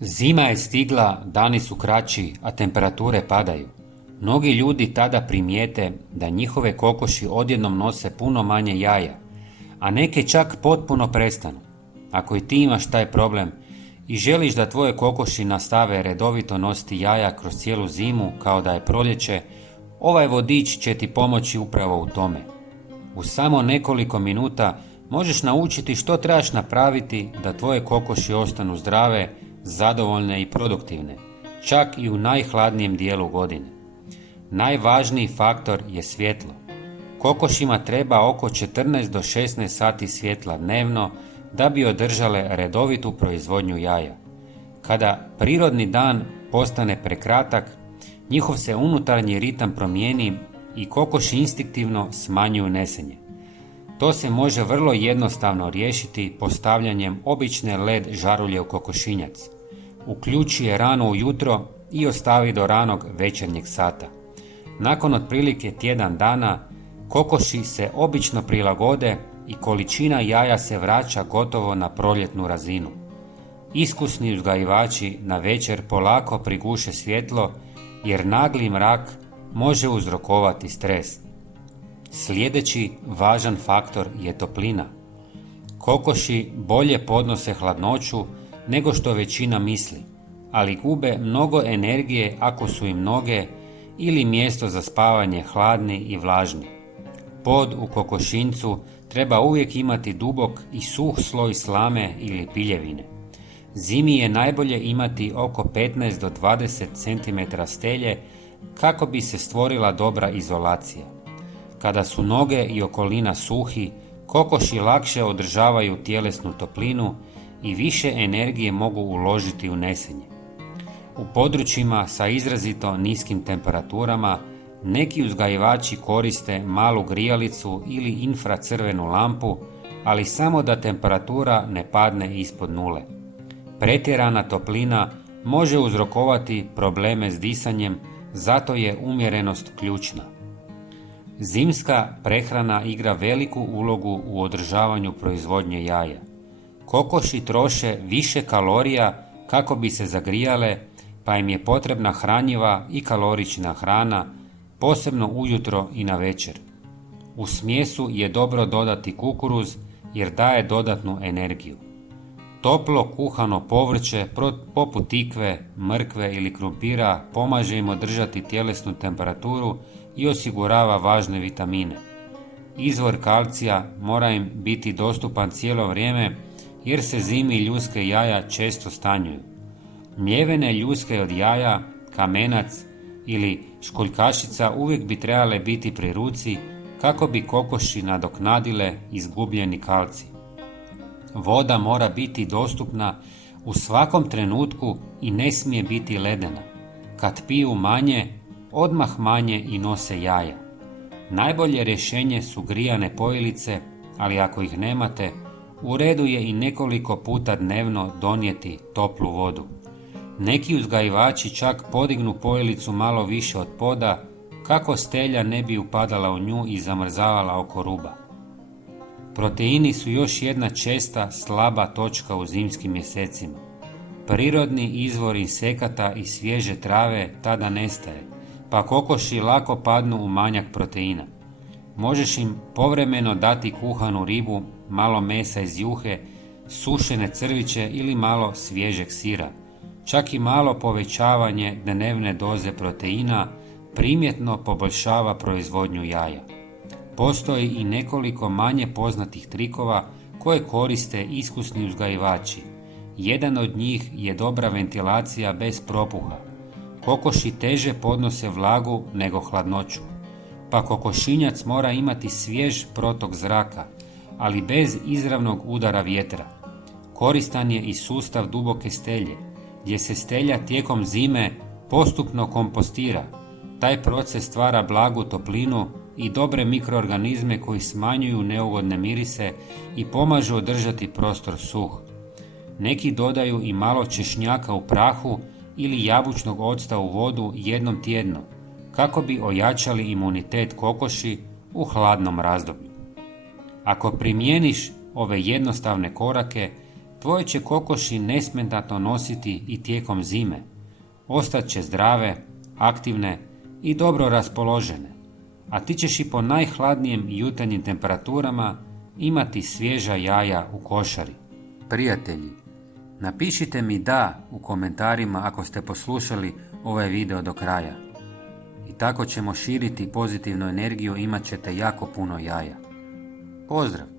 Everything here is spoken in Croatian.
Zima je stigla, dani su kraći, a temperature padaju. Mnogi ljudi tada primijete da njihove kokoši odjednom nose puno manje jaja, a neke čak potpuno prestanu. Ako i ti imaš taj problem i želiš da tvoje kokoši nastave redovito nositi jaja kroz cijelu zimu kao da je proljeće, ovaj vodič će ti pomoći upravo u tome. U samo nekoliko minuta možeš naučiti što trebaš napraviti da tvoje kokoši ostanu zdrave, zadovoljne i produktivne, čak i u najhladnijem dijelu godine. Najvažniji faktor je svjetlo. Kokošima treba oko 14 do 16 sati svjetla dnevno da bi održale redovitu proizvodnju jaja. Kada prirodni dan postane prekratak, njihov se unutarnji ritam promijeni i kokoši instinktivno smanjuju nesenje. To se može vrlo jednostavno riješiti postavljanjem obične led žarulje u kokošinjac. Uključi je rano ujutro i ostavi do ranog večernjeg sata. Nakon otprilike tjedan dana, kokoši se obično prilagode i količina jaja se vraća gotovo na proljetnu razinu. Iskusni uzgajivači na večer polako priguše svjetlo jer nagli mrak može uzrokovati stres. Sljedeći važan faktor je toplina. Kokoši bolje podnose hladnoću nego što većina misli, ali gube mnogo energije ako su im noge ili mjesto za spavanje hladni i vlažni. Pod u kokošinjcu treba uvijek imati dubok i suh sloj slame ili piljevine. Zimi je najbolje imati oko 15 do 20 cm stelje kako bi se stvorila dobra izolacija. Kada su noge i okolina suhi, kokoši lakše održavaju tjelesnu toplinu i više energije mogu uložiti u nesenje. U područjima sa izrazito niskim temperaturama neki uzgajivači koriste malu grijalicu ili infracrvenu lampu, ali samo da temperatura ne padne ispod nule. Pretjerana toplina može uzrokovati probleme s disanjem, zato je umjerenost ključna. Zimska prehrana igra veliku ulogu u održavanju proizvodnje jaja. Kokoši troše više kalorija kako bi se zagrijale, pa im je potrebna hranjiva i kalorična hrana, posebno ujutro i na večer. U smjesu je dobro dodati kukuruz jer daje dodatnu energiju. Toplo kuhano povrće poput tikve, mrkve ili krumpira pomaže im održati tjelesnu temperaturu i osigurava važne vitamine. Izvor kalcija mora im biti dostupan cijelo vrijeme jer se zimi ljuske jaja često stanjuju. Mljevene ljuske od jaja, kamenac ili školjkašica uvijek bi trebale biti pri ruci kako bi kokoši nadoknadile izgubljeni kalcij. Voda mora biti dostupna u svakom trenutku i ne smije biti ledena. Kad piju manje, odmah manje i nose jaja. Najbolje rješenje su grijane pojilice, ali ako ih nemate, u redu je i nekoliko puta dnevno donijeti toplu vodu. Neki uzgajivači čak podignu pojilicu malo više od poda kako stelja ne bi upadala u nju i zamrzavala oko ruba. Proteini su još jedna česta slaba točka u zimskim mjesecima. Prirodni izvor insekata i svježe trave tada nestaje, pa kokoši lako padnu u manjak proteina. Možeš im povremeno dati kuhanu ribu, malo mesa iz juhe, sušene crviće ili malo svježeg sira. Čak i malo povećavanje dnevne doze proteina primjetno poboljšava proizvodnju jaja. Postoji i nekoliko manje poznatih trikova koje koriste iskusni uzgajivači. Jedan od njih je dobra ventilacija bez propuha. Kokoši teže podnose vlagu nego hladnoću, pa kokošinjac mora imati svjež protok zraka, ali bez izravnog udara vjetra. Koristan je i sustav duboke stelje, gdje se stelja tijekom zime postupno kompostira. Taj proces stvara blagu toplinu i dobre mikroorganizme koji smanjuju neugodne mirise i pomažu održati prostor suh. Neki dodaju i malo češnjaka u prahu ili jabučnog octa u vodu jednom tjedno, kako bi ojačali imunitet kokoši u hladnom razdoblju. Ako primijeniš ove jednostavne korake, Tvoje će kokoši nesmetano nositi i tijekom zime. Ostaće zdrave, aktivne i dobro raspoložene, a ti ćeš i po najhladnijim jutarnjim temperaturama imati svježa jaja u košari. Prijatelji, napišite mi da u komentarima ako ste poslušali ovaj video do kraja. I tako ćemo širiti pozitivnu energiju, imat ćete jako puno jaja. Pozdrav!